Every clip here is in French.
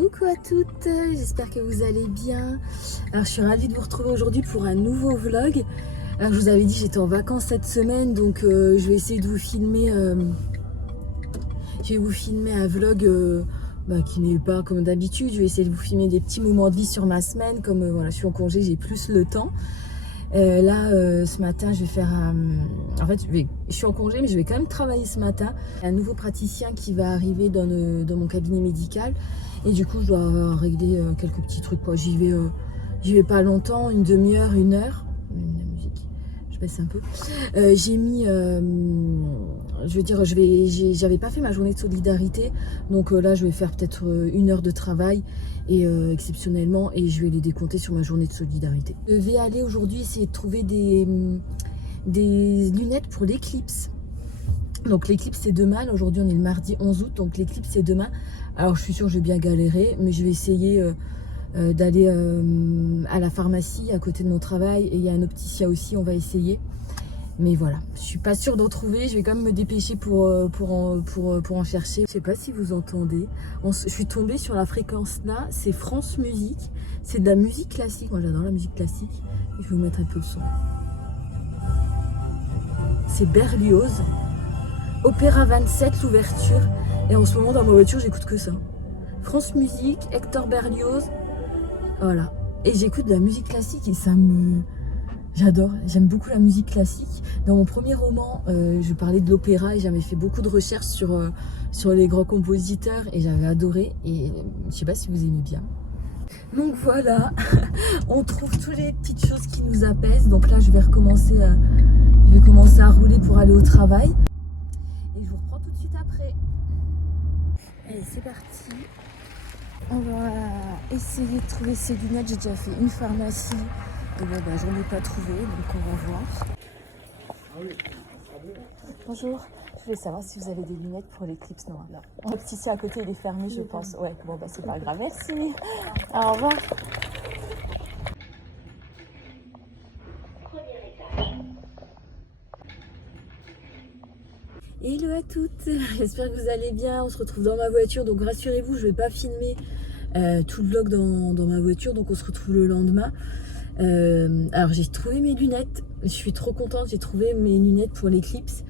Coucou à toutes, j'espère que vous allez bien. Alors je suis ravie de vous retrouver aujourd'hui pour un nouveau vlog. Alors je vous avais dit j'étais en vacances cette semaine, donc je vais essayer de vous filmer. Je vais vous filmer un vlog qui n'est pas comme d'habitude. Je vais essayer de vous filmer des petits moments de vie sur ma semaine. Comme voilà, je suis en congé, j'ai plus le temps. Ce matin, je vais faire en fait, je suis en congé, mais je vais quand même travailler ce matin. Un nouveau praticien qui va arriver dans mon cabinet médical. Et du coup, je dois régler quelques petits trucs, quoi. J'y vais pas longtemps, une demi-heure, une heure. La musique, je baisse un peu. J'ai mis, je veux dire, j'avais pas fait ma journée de solidarité. Donc là, je vais faire peut-être une heure de travail. Et exceptionnellement, et je vais les décompter sur ma journée de solidarité. Je vais aller aujourd'hui essayer de trouver des lunettes pour l'éclipse. Donc l'éclipse c'est demain, aujourd'hui on est le mardi 11 août, donc l'éclipse c'est demain. Alors je suis sûre que je vais bien galérer, mais je vais essayer d'aller à la pharmacie à côté de mon travail, et il y a un opticien aussi, on va essayer. Mais voilà, je suis pas sûre d'en trouver, je vais quand même me dépêcher pour en chercher. Je sais pas si vous entendez, je suis tombée sur la fréquence là, c'est France Musique, c'est de la musique classique, moi j'adore la musique classique. Je vais vous mettre un peu le son. C'est Berlioz, Opéra 27, l'ouverture, et en ce moment dans ma voiture j'écoute que ça. France Musique, Hector Berlioz, voilà. Et j'écoute de la musique classique et ça me... J'adore, j'aime beaucoup la musique classique. Dans mon premier roman, je parlais de l'opéra et j'avais fait beaucoup de recherches sur les grands compositeurs et j'avais adoré. Et je sais pas si vous aimez bien. Donc voilà, on trouve toutes les petites choses qui nous apaisent. Donc là, je vais commencer à rouler pour aller au travail. Et je vous reprends tout de suite après. Allez, c'est parti. On va essayer de trouver ces lunettes. J'ai déjà fait une pharmacie. Et bon, j'en ai pas trouvé, donc on va voir. Bonjour, je voulais savoir si vous avez des lunettes pour l'éclipse noire. Mon opticien à côté, il est fermé, je pense. Ouais, bon, c'est pas grave. Merci. Au revoir. Hello à toutes, j'espère que vous allez bien. On se retrouve dans ma voiture, donc rassurez-vous, je vais pas filmer tout le vlog dans ma voiture, donc on se retrouve le lendemain. Alors j'ai trouvé mes lunettes, je suis trop contente, j'ai trouvé mes lunettes pour l'éclipse.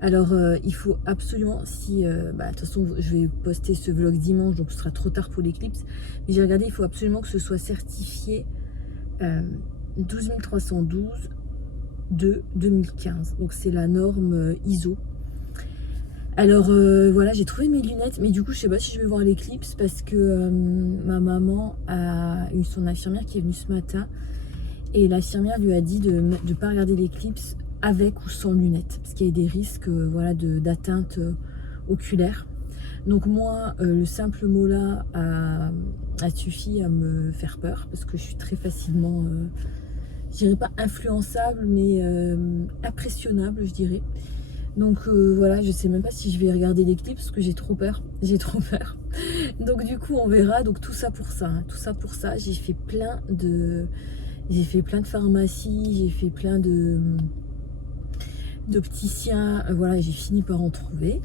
Alors il faut absolument, de toute façon je vais poster ce vlog dimanche, donc ce sera trop tard pour l'éclipse, mais j'ai regardé, il faut absolument que ce soit certifié 12312 de 2015, donc c'est la norme ISO. Alors voilà, j'ai trouvé mes lunettes, mais du coup je sais pas si je vais voir l'éclipse parce que ma maman a eu son infirmière qui est venue ce matin. Et l'infirmière lui a dit de ne pas regarder l'éclipse avec ou sans lunettes, parce qu'il y a des risques d'atteinte oculaire. Donc moi, le simple mot là a suffi à me faire peur, parce que je suis très facilement, je dirais pas influençable, mais impressionnable, je dirais. Donc voilà, je sais même pas si je vais regarder l'éclipse, parce que j'ai trop peur. Donc du coup, on verra. Donc tout ça pour ça, hein. Tout ça pour ça, j'ai fait plein de pharmacies, j'ai fait plein d'opticiens, voilà, j'ai fini par en trouver.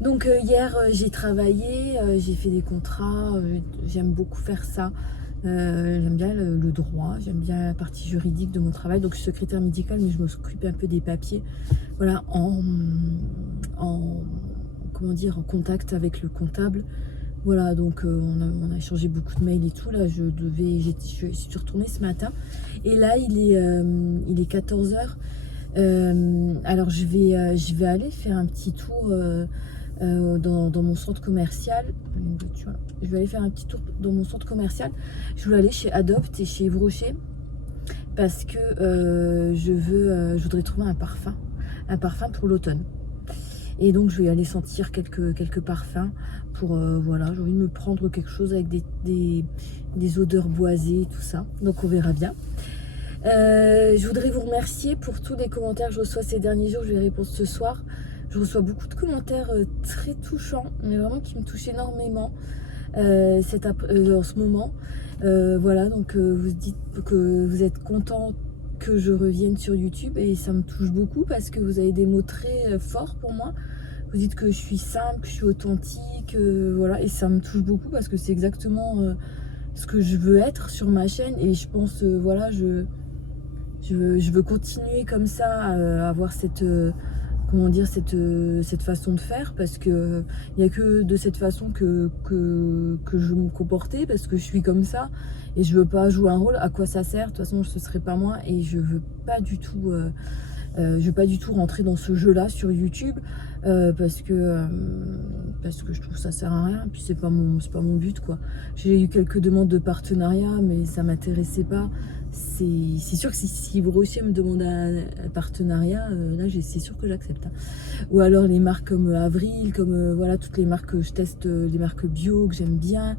Donc hier j'ai travaillé, j'ai fait des contrats, j'aime beaucoup faire ça. J'aime bien le droit, j'aime bien la partie juridique de mon travail. Donc je suis secrétaire médicale, mais je m'occupe un peu des papiers, voilà, en contact avec le comptable. Voilà, donc on a échangé beaucoup de mails et tout. Là, je suis retournée ce matin. Et là, il est 14 h. Alors, je vais aller faire un petit tour dans mon centre commercial. Je vais aller faire un petit tour dans mon centre commercial. Je voulais aller chez Adopt et chez Yves Rocher parce que je voudrais trouver un parfum pour l'automne. Et donc je vais aller sentir quelques parfums pour voilà, j'ai envie de me prendre quelque chose avec des odeurs boisées, tout ça. Donc on verra bien. Je voudrais vous remercier pour tous les commentaires que je reçois ces derniers jours. Je vais répondre ce soir. Je reçois beaucoup de commentaires très touchants, mais vraiment qui me touchent énormément en ce moment. Voilà, donc vous dites que vous êtes content que je revienne sur YouTube et ça me touche beaucoup parce que vous avez des mots très forts pour moi. Vous dites que je suis simple, que je suis authentique, voilà. Et ça me touche beaucoup parce que c'est exactement ce que je veux être sur ma chaîne. Et je pense, voilà, je veux continuer comme ça, avoir cette... comment dire, cette façon de faire, parce que il n'y a que de cette façon que je me comportais, parce que je suis comme ça et je veux pas jouer un rôle. À quoi ça sert? De toute façon, ce serait pas moi, et je veux pas du tout rentrer dans ce jeu là sur YouTube, parce que je trouve que ça sert à rien, puis c'est pas mon but, quoi. J'ai eu quelques demandes de partenariat, mais ça m'intéressait pas. C'est sûr que si Yves Rocher me demande un partenariat, là c'est sûr que j'accepte, hein. Ou alors les marques comme Avril, comme voilà, toutes les marques que je teste, les marques bio que j'aime bien.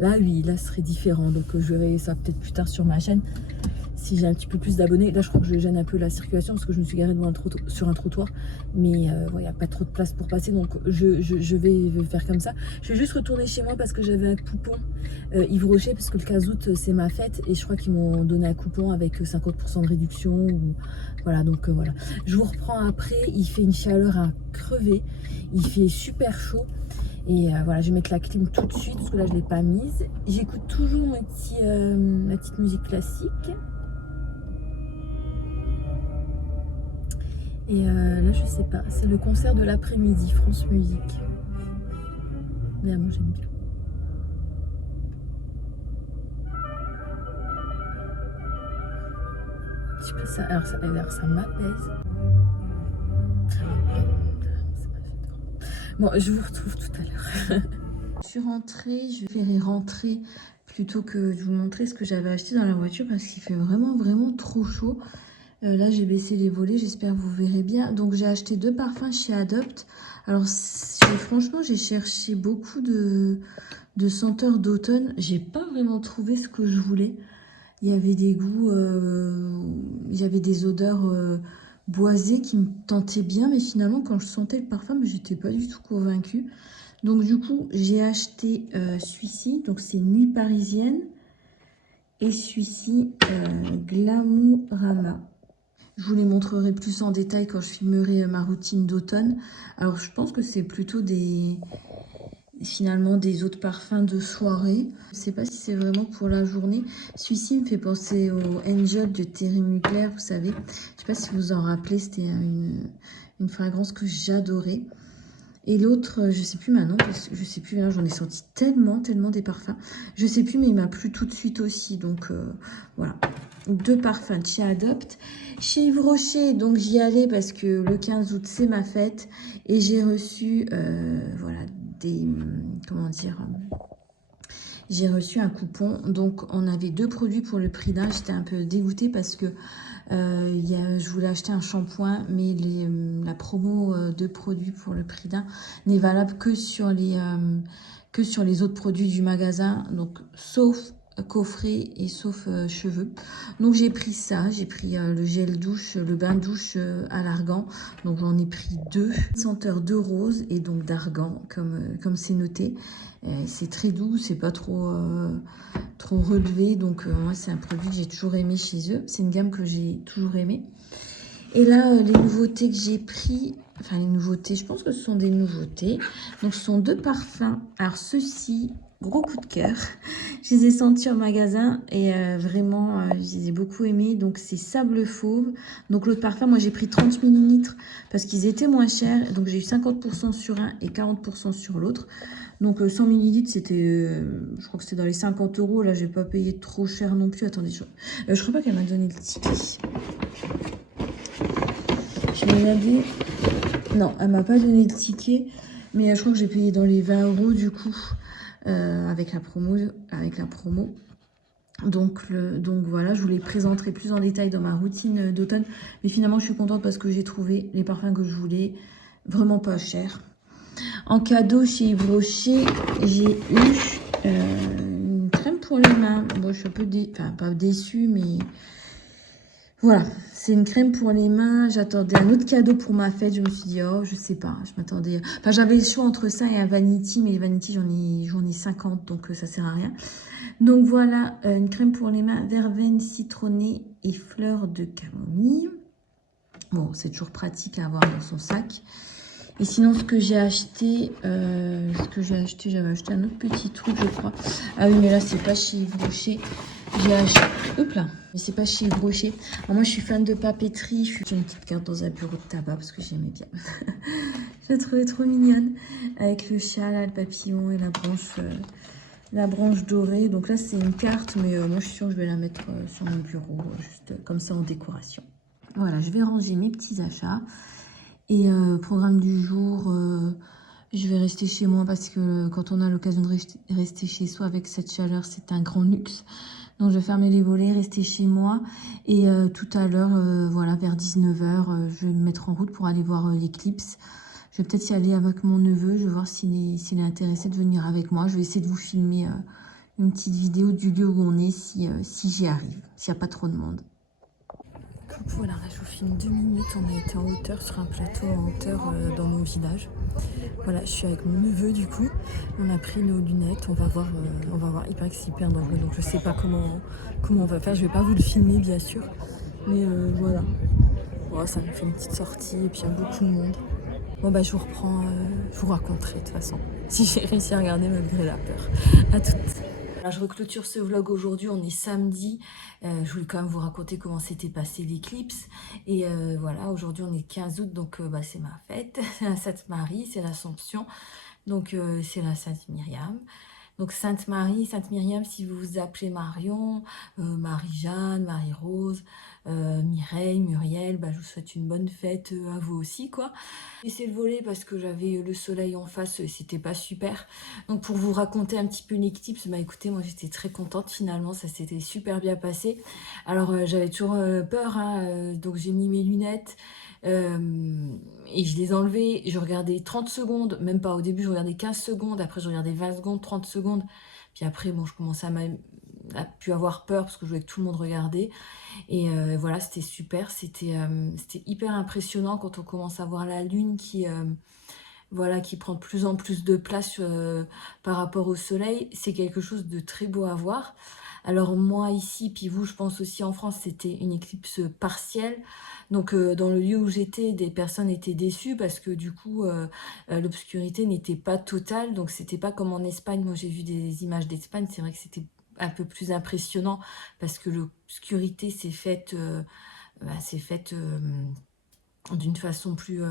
Là oui, là ce serait différent, donc je verrai ça peut-être plus tard sur ma chaîne si j'ai un petit peu plus d'abonnés. Là je crois que je gêne un peu la circulation parce que je me suis garée sur un trottoir, mais il n'y a pas trop de place pour passer, donc je vais faire comme ça. Je vais juste retourner chez moi parce que j'avais un coupon Yves Rocher, parce que le 15 août c'est ma fête, et je crois qu'ils m'ont donné un coupon avec 50% de réduction, voilà, donc voilà. Je vous reprends après. Il fait une chaleur à crever, il fait super chaud. Et voilà, je vais mettre la clim tout de suite parce que là je ne l'ai pas mise. J'écoute toujours ma petite musique classique. Et là je sais pas, c'est le concert de l'après-midi, France Musique. Mais moi j'aime bien. Je sais pas, alors ça m'apaise. Bon, je vous retrouve tout à l'heure. Je suis rentrée, je vais rentrer plutôt que de vous montrer ce que j'avais acheté dans la voiture parce qu'il fait vraiment trop chaud. Là j'ai baissé les volets, j'espère que vous verrez bien. Donc j'ai acheté 2 parfums chez Adopt. Alors franchement j'ai cherché beaucoup de senteurs d'automne. J'ai pas vraiment trouvé ce que je voulais. Il y avait des goûts, il y avait des odeurs boisées qui me tentaient bien, mais finalement quand je sentais le parfum, j'étais pas du tout convaincue. Donc du coup j'ai acheté celui-ci, donc c'est Nuit Parisienne, et celui-ci Glamourama. Je vous les montrerai plus en détail quand je filmerai ma routine d'automne. Alors je pense que c'est plutôt finalement des eaux de parfum de soirée. Je ne sais pas si c'est vraiment pour la journée. Celui-ci me fait penser au Angel de Thierry Mugler, vous savez. Je ne sais pas si vous vous en rappelez, c'était une fragrance que j'adorais. Et l'autre, je sais plus maintenant, parce que je sais plus, j'en ai senti tellement des parfums. Je sais plus, mais il m'a plu tout de suite aussi. Donc voilà, 2 parfums chez Adopt. Chez Yves Rocher, donc j'y allais parce que le 15 août, c'est ma fête. Et j'ai reçu, voilà, comment dire, j'ai reçu un coupon. Donc on avait 2 produits pour le prix d'un. J'étais un peu dégoûtée parce que je voulais acheter un shampoing, mais la promo de produits pour le prix d'un n'est valable que sur les autres produits du magasin, donc sauf coffret et sauf cheveux. Donc j'ai pris ça, j'ai pris le gel douche, le bain douche à l'argan. Donc j'en ai pris 2 senteurs de rose et donc d'argan, comme c'est noté. C'est très doux, c'est pas trop relevé, donc moi c'est un produit que j'ai toujours aimé chez eux. C'est une gamme que j'ai toujours aimé. Et là les nouveautés que j'ai pris, enfin les nouveautés, je pense que ce sont des nouveautés. Donc ce sont 2 parfums. Alors ceux-ci, gros coup de cœur. Je les ai sentis en magasin et vraiment je les ai beaucoup aimés. Donc c'est Sable Fauve. Donc l'autre parfum, moi j'ai pris 30 ml parce qu'ils étaient moins chers. Donc j'ai eu 50% sur un et 40% sur l'autre. Donc 100 ml c'était, je crois que c'était dans les 50 €. Là, je vais pas payer trop cher non plus. Attendez, je crois pas qu'elle m'a donné le ticket. Je vais regarder. Non, elle m'a pas donné le ticket. Mais je crois que j'ai payé dans les 20 € du coup, avec la promo. Donc voilà, je vous les présenterai plus en détail dans ma routine d'automne. Mais finalement, je suis contente parce que j'ai trouvé les parfums que je voulais vraiment pas chers. En cadeau chez Yves Rocher, j'ai eu une crème pour les mains. Bon, je suis un peu pas déçue, mais voilà, c'est une crème pour les mains. J'attendais un autre cadeau pour ma fête. Je me suis dit, oh, je sais pas, je m'attendais. Enfin, j'avais le choix entre ça et un Vanity, mais les Vanity, j'en ai 50, donc ça sert à rien. Donc voilà, une crème pour les mains, verveine citronnée et fleurs de camomille. Bon, c'est toujours pratique à avoir dans son sac. Et sinon, ce que j'ai acheté, j'avais acheté un autre petit truc, je crois. Ah oui, mais là, c'est pas chez Yves Rocher. J'ai acheté, hop là, mais c'est pas chez Yves Rocher. Alors moi, je suis fan de papeterie. J'ai une petite carte dans un bureau de tabac parce que j'aimais bien. Je la trouvais trop mignonne. Avec le chat, là, le papillon et la branche dorée. Donc là, c'est une carte, mais moi, je suis sûre que je vais la mettre sur mon bureau, juste comme ça en décoration. Voilà, je vais ranger mes petits achats. Et programme du jour, je vais rester chez moi parce que quand on a l'occasion de rester chez soi avec cette chaleur, c'est un grand luxe. Donc je vais fermer les volets, rester chez moi. Et tout à l'heure, voilà, vers 19 h, je vais me mettre en route pour aller voir l'éclipse. Je vais peut-être y aller avec mon neveu. Je vais voir s'il est intéressé de venir avec moi. Je vais essayer de vous filmer une petite vidéo du lieu où on est si j'y arrive, s'il n'y a pas trop de monde. Voilà, je vous filme 2 minutes. On a été en hauteur, sur un plateau en hauteur dans mon village. Voilà, je suis avec mon neveu du coup. On a pris nos lunettes, on va voir. Il paraît que c'est hyper dangereux, donc je sais pas comment on va faire. Je vais pas vous le filmer bien sûr, mais voilà. Bon, ça me fait une petite sortie et puis il y a beaucoup de monde. Bon bah je vous reprends, je vous raconterai de toute façon, si j'ai réussi à regarder malgré la peur. À toutes. Alors, je reclôture ce vlog aujourd'hui, on est samedi. Je voulais quand même vous raconter comment s'était passé l'éclipse. Et voilà, aujourd'hui on est 15 août, donc bah, c'est ma fête. C'est la Sainte Marie, c'est l'Assomption. Donc c'est la Sainte Myriam. Donc Sainte Marie, Sainte Myriam, si vous vous appelez Marion, Marie-Jeanne, Marie-Rose, Mireille, Muriel, bah, je vous souhaite une bonne fête à vous aussi, quoi. J'ai laissé le volet parce que j'avais le soleil en face, c'était pas super. Donc pour vous raconter un petit peu l'éclipse, bah écoutez, moi j'étais très contente finalement, ça s'était super bien passé. Alors j'avais toujours peur, hein, donc j'ai mis mes lunettes. Et je les enlevais, je regardais 30 secondes, même pas au début, je regardais 15 secondes, après je regardais 20 secondes, 30 secondes, puis après bon, je commençais à plus avoir peur parce que je voulais que tout le monde regardait. Et voilà, c'était super, c'était hyper impressionnant quand on commence à voir la lune voilà, qui prend de plus en plus de place par rapport au soleil. C'est quelque chose de très beau à voir. Alors moi ici, puis vous, je pense aussi en France, c'était une éclipse partielle. Donc dans le lieu où j'étais, des personnes étaient déçues parce que du coup, l'obscurité n'était pas totale. Donc c'était pas comme en Espagne. Moi j'ai vu des images d'Espagne, c'est vrai que c'était un peu plus impressionnant parce que l'obscurité s'est faite, d'une façon plus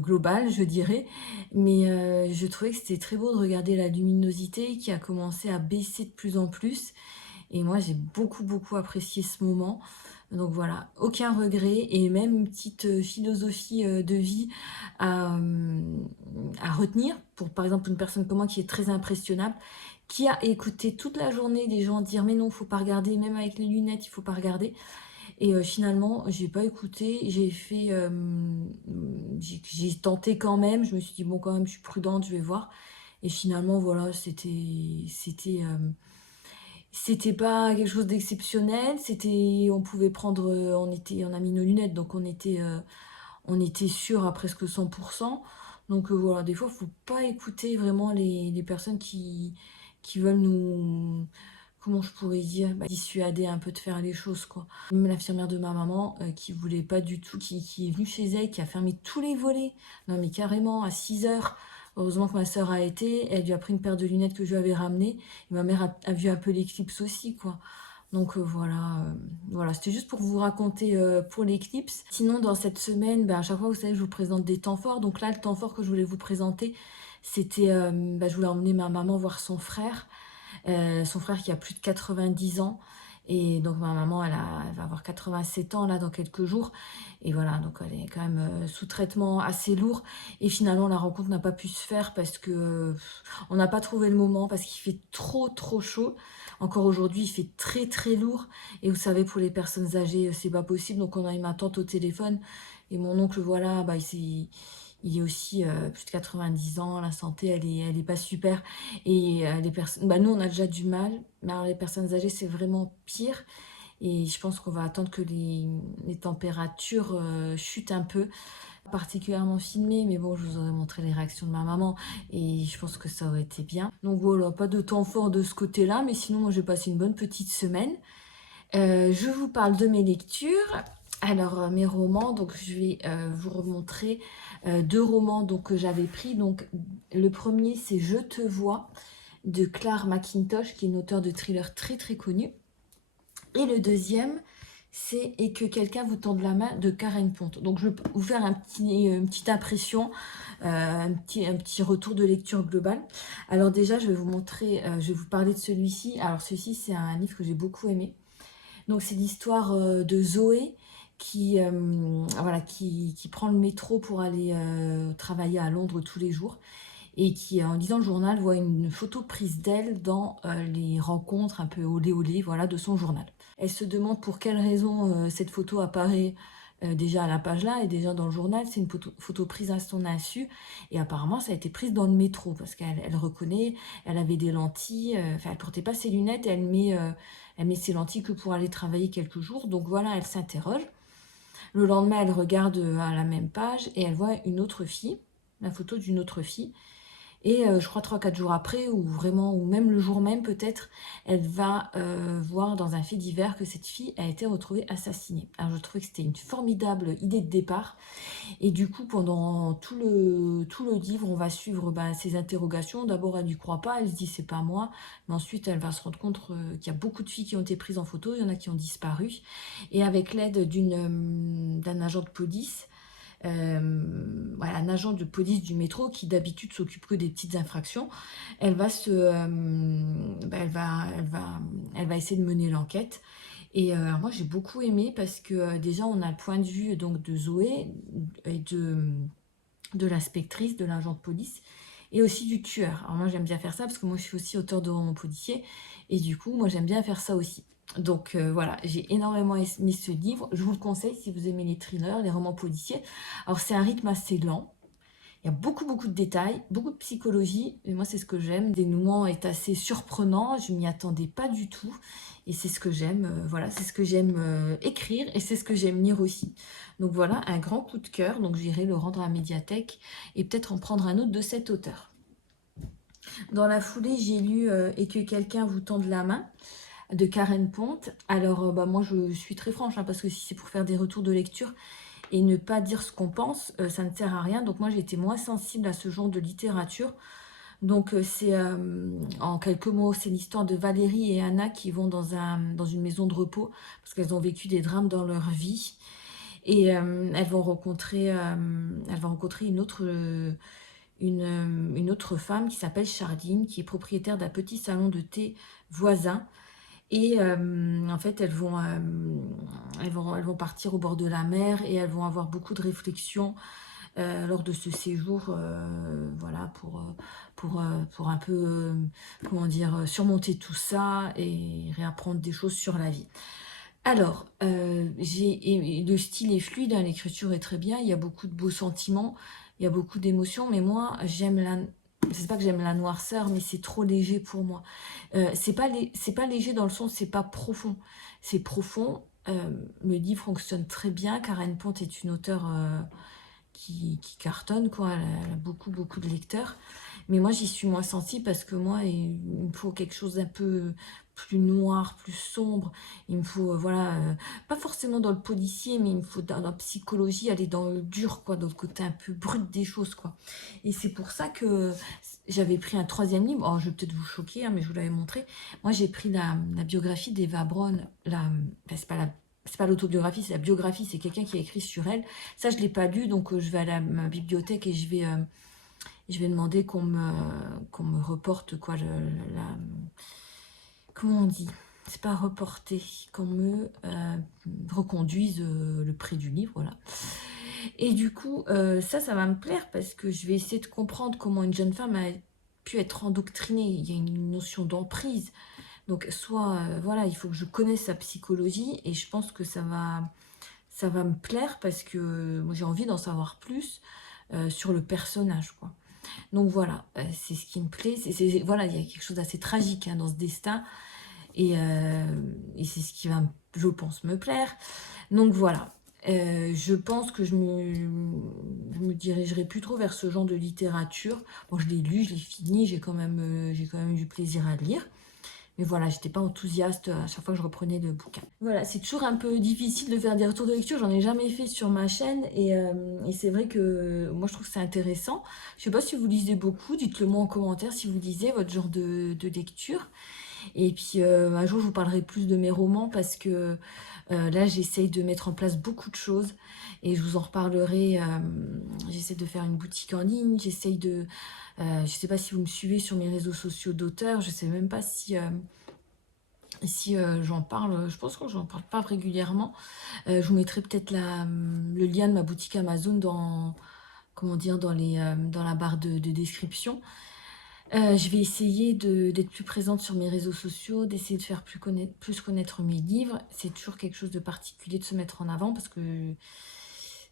globale, je dirais. Mais je trouvais que c'était très beau de regarder la luminosité qui a commencé à baisser de plus en plus. Et moi, j'ai beaucoup apprécié ce moment. Donc voilà, aucun regret et même une petite philosophie de vie à retenir pour, par exemple, une personne comme moi qui est très impressionnable, qui a écouté toute la journée des gens dire mais non, faut pas regarder, même avec les lunettes, il faut pas regarder. Et finalement, j'ai pas écouté, j'ai tenté quand même, je me suis dit bon quand même je suis prudente, je vais voir. Et finalement voilà, c'était pas quelque chose d'exceptionnel, on pouvait prendre, on a mis nos lunettes, donc on était sûr à presque 100%. Donc voilà, des fois faut pas écouter vraiment les personnes qui veulent nous, comment je pourrais dire, dissuader un peu de faire les choses, quoi. Même l'infirmière de ma maman, qui voulait pas du tout, qui est venue chez elle, qui a fermé tous les volets, non mais carrément, à 6 h. Heureusement que ma soeur a été, elle lui a pris une paire de lunettes que je lui avais ramenées, et ma mère a vu un peu l'éclipse aussi, quoi. Donc voilà, c'était juste pour vous raconter pour l'éclipse. Sinon, dans cette semaine, à chaque fois, vous savez, je vous présente des temps forts. Donc là, le temps fort que je voulais vous présenter, c'était, je voulais emmener ma maman voir son frère qui a plus de 90 ans. Et donc ma maman, elle va avoir 87 ans là dans quelques jours. Et voilà, donc elle est quand même sous traitement assez lourd. Et finalement, la rencontre n'a pas pu se faire parce que on n'a pas trouvé le moment, parce qu'il fait trop chaud. Encore aujourd'hui, il fait très lourd. Et vous savez, pour les personnes âgées, c'est pas possible. Donc on a eu ma tante au téléphone. Et mon oncle, voilà, il est aussi plus de 90 ans, la santé, elle est pas super. Et les personnes, nous, on a déjà du mal, mais alors les personnes âgées, c'est vraiment pire. Et je pense qu'on va attendre que les températures chutent un peu. Particulièrement filmé, mais bon, je vous aurais montré les réactions de ma maman et je pense que ça aurait été bien. Donc voilà, pas de temps fort de ce côté-là, mais sinon, moi, j'ai passé une bonne petite semaine. Je vous parle de mes lectures. Alors, mes romans, donc je vais vous remontrer deux romans donc, que j'avais pris. Donc, le premier, c'est Je te vois de Claire McIntosh, qui est une auteure de thriller très très connue. Et le deuxième, c'est Et que quelqu'un vous tende la main de Karen Ponte. Donc, je vais vous faire une petite impression, un petit retour de lecture globale. Alors déjà, je vais vous montrer, je vais vous parler de celui-ci. Alors, celui-ci, c'est un livre que j'ai beaucoup aimé. Donc c'est l'histoire de Zoé voilà, qui prend le métro pour aller travailler à Londres tous les jours et qui, en lisant le journal, voit une photo prise d'elle dans les rencontres un peu olé olé, voilà, de son journal. Elle se demande pour quelle raison cette photo apparaît déjà à la page là et déjà dans le journal. C'est une photo prise à son insu et apparemment ça a été prise dans le métro parce qu'elle reconnaît, elle avait des lentilles, enfin elle portait pas ses lunettes et elle met ses lentilles que pour aller travailler quelques jours. Donc voilà, elle s'interroge. Le lendemain, elle regarde à la même page et elle voit une autre fille, la photo d'une autre fille. Et je crois 3-4 jours après, ou vraiment, ou même le jour même peut-être, elle va voir dans un fait divers que cette fille a été retrouvée assassinée. Alors je trouvais que c'était une formidable idée de départ. Et du coup, pendant tout le livre, on va suivre ses interrogations. D'abord, elle n'y croit pas, elle se dit c'est pas moi. Mais ensuite, elle va se rendre compte qu'il y a beaucoup de filles qui ont été prises en photo, il y en a qui ont disparu. Et avec l'aide d'un agent de police, voilà, un agent de police du métro qui d'habitude s'occupe que des petites infractions, elle va elle va essayer de mener l'enquête. Et alors moi j'ai beaucoup aimé parce que déjà on a le point de vue donc de Zoé et de l'inspectrice, de l'agent de police et aussi du tueur. Alors moi j'aime bien faire ça parce que moi je suis aussi auteure de romans policiers et du coup moi j'aime bien faire ça aussi. Donc voilà, j'ai énormément aimé ce livre. Je vous le conseille si vous aimez les thrillers, les romans policiers. Alors c'est un rythme assez lent. Il y a beaucoup de détails, beaucoup de psychologie. Et moi c'est ce que j'aime. Le dénouement est assez surprenant. Je m'y attendais pas du tout. Et c'est ce que j'aime. Voilà, c'est ce que j'aime écrire et c'est ce que j'aime lire aussi. Donc voilà, un grand coup de cœur. Donc j'irai le rendre à la médiathèque et peut-être en prendre un autre de cet auteur. Dans la foulée, j'ai lu Et que quelqu'un vous tende la main de Karen Ponte. Alors, moi, je suis très franche, hein, parce que si c'est pour faire des retours de lecture et ne pas dire ce qu'on pense, ça ne sert à rien. Donc, moi, j'ai été moins sensible à ce genre de littérature. Donc, en quelques mots, c'est l'histoire de Valérie et Anna qui vont dans une maison de repos parce qu'elles ont vécu des drames dans leur vie. Et elles vont rencontrer une autre femme qui s'appelle Chardine, qui est propriétaire d'un petit salon de thé voisin. Et en fait, elles vont partir au bord de la mer et elles vont avoir beaucoup de réflexions lors de ce séjour, voilà, pour un peu, comment dire, surmonter tout ça et réapprendre des choses sur la vie. Alors, le style est fluide, hein, l'écriture est très bien, il y a beaucoup de beaux sentiments, il y a beaucoup d'émotions, mais moi, c'est pas que j'aime la noirceur, mais c'est trop léger pour moi. C'est pas léger dans le sens, c'est pas profond. C'est profond. Le livre fonctionne très bien. Karen Ponte est une auteure qui cartonne, quoi. Elle a beaucoup de lecteurs. Mais moi, j'y suis moins sensible parce que moi, il me faut quelque chose d'un peu plus noir, plus sombre. Il me faut, voilà, pas forcément dans le policier, mais il me faut dans la psychologie, aller dans le dur, quoi, dans le côté un peu brut des choses, quoi. Et c'est pour ça que j'avais pris un troisième livre. Alors, je vais peut-être vous choquer, hein, mais je vous l'avais montré. Moi, j'ai pris la biographie d'Eva Braun. Enfin, c'est pas l'autobiographie, c'est la biographie. C'est quelqu'un qui a écrit sur elle. Ça, je ne l'ai pas lu, donc je vais à ma bibliothèque et je vais demander qu'on me reporte, quoi, comment on dit? C'est pas reporter, qu'on me reconduise le prix du livre, voilà. Et du coup, ça va me plaire parce que je vais essayer de comprendre comment une jeune femme a pu être endoctrinée. Il y a une notion d'emprise. Donc, soit, voilà, il faut que je connaisse sa psychologie et je pense que ça va me plaire parce que moi, j'ai envie d'en savoir plus sur le personnage, quoi. Donc voilà, c'est ce qui me plaît. Voilà, il y a quelque chose d'assez tragique, hein, dans ce destin. Et c'est ce qui va, je pense, me plaire. Donc voilà, je pense que je me dirigerai plus trop vers ce genre de littérature. Bon, je l'ai lu, je l'ai fini, j'ai quand même eu du plaisir à le lire. Mais voilà, j'étais pas enthousiaste à chaque fois que je reprenais le bouquin. Voilà, c'est toujours un peu difficile de faire des retours de lecture. J'en ai jamais fait sur ma chaîne. Et c'est vrai que moi, je trouve que c'est intéressant. Je sais pas si vous lisez beaucoup. Dites-le moi en commentaire si vous lisez votre genre de lecture. Et puis un jour, je vous parlerai plus de mes romans parce que là, j'essaye de mettre en place beaucoup de choses et je vous en reparlerai. J'essaie de faire une boutique en ligne, j'essaye de... je sais pas si vous me suivez sur mes réseaux sociaux d'auteur, je sais même pas si j'en parle, je pense que j'en parle pas régulièrement. Je vous mettrai peut-être le lien de ma boutique Amazon dans, comment dire, dans la barre de description. Je vais essayer d'être plus présente sur mes réseaux sociaux, d'essayer de faire plus connaître mes livres. C'est toujours quelque chose de particulier de se mettre en avant parce que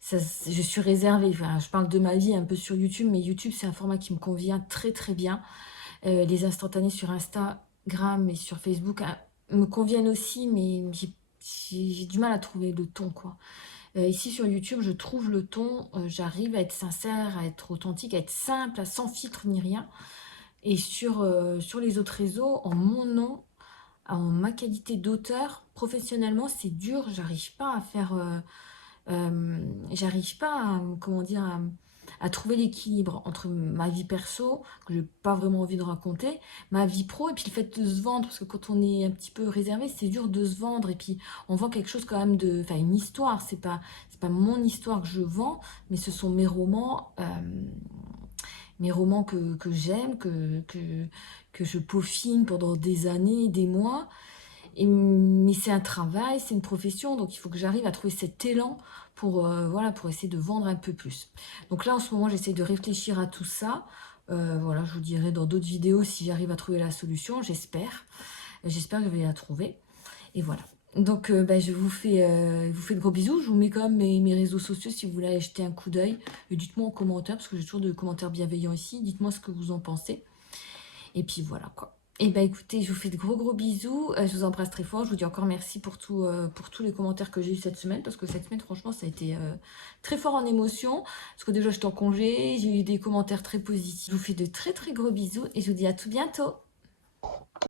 je suis réservée. Enfin, je parle de ma vie un peu sur YouTube, mais YouTube, c'est un format qui me convient très très bien. Les instantanés sur Instagram et sur Facebook me conviennent aussi, mais j'ai du mal à trouver le ton, quoi. Ici sur YouTube, je trouve le ton, j'arrive à être sincère, à être authentique, à être simple, sans filtre ni rien. Et sur les autres réseaux, en mon nom, en ma qualité d'auteur, professionnellement, c'est dur. J'arrive pas à faire... j'arrive pas à, comment dire, à trouver l'équilibre entre ma vie perso, que j'ai pas vraiment envie de raconter, ma vie pro, et puis le fait de se vendre, parce que quand on est un petit peu réservé, c'est dur de se vendre, et puis on vend quelque chose quand même de... Enfin, une histoire, c'est pas mon histoire que je vends, mais ce sont mes romans que j'aime, que je peaufine pendant des années, des mois. Mais c'est un travail, c'est une profession, donc il faut que j'arrive à trouver cet élan pour, voilà, pour essayer de vendre un peu plus. Donc là, en ce moment, j'essaie de réfléchir à tout ça. Voilà, je vous dirai dans d'autres vidéos si j'arrive à trouver la solution, j'espère. J'espère que je vais la trouver. Et voilà. Donc, je vous fais de gros bisous. Je vous mets quand même mes réseaux sociaux si vous voulez aller jeter un coup d'œil. Et dites-moi en commentaire, parce que j'ai toujours de commentaires bienveillants ici. Dites-moi ce que vous en pensez. Et puis voilà, quoi. Et écoutez, je vous fais de gros bisous. Je vous embrasse très fort. Je vous dis encore merci pour tous les commentaires que j'ai eu cette semaine. Parce que cette semaine, franchement, ça a été très fort en émotion. Parce que déjà, j'étais en congé. J'ai eu des commentaires très positifs. Je vous fais de très gros bisous. Et je vous dis à tout bientôt.